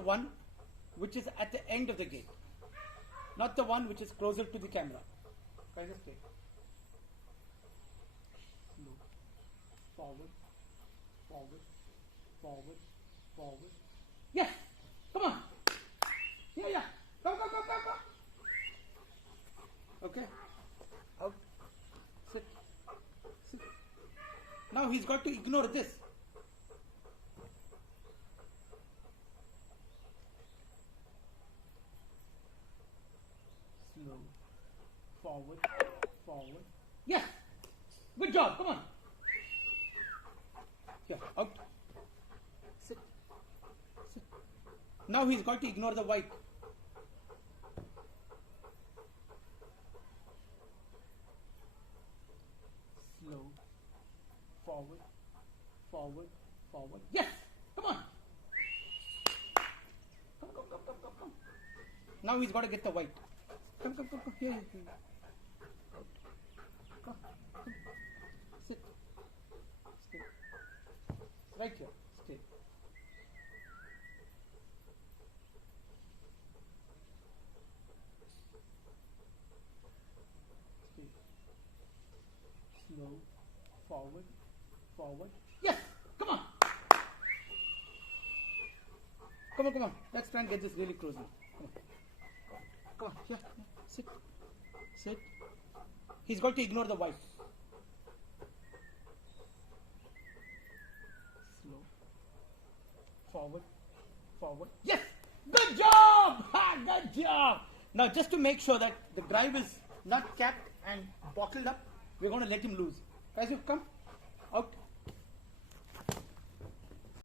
the one which is at the end of the gate, not the one which is closer to the camera. Kind of stay. Slow. Forward, forward, forward, forward. Yes! Come on! Yeah. Go. Okay. Out. Sit. Now he's got to ignore this. Slow. Forward. Yes! Good job. Come on. Here. Out. Sit. Now he's got to ignore the white. Slow. Forward. Yes! Come on. Come. Now he's got to get the white. Come. Here. Out. Come. Sit. Stay. Right here. Stay. Slow. Forward. Yes! Come on. Let's try and get this really close now. Come on. Here. Sit. He's got to ignore the white. Slow. Forward. Yes! Good job! Good job! Now just to make sure that the drive is not capped and bottled up, we're going to let him loose. Guys, you come.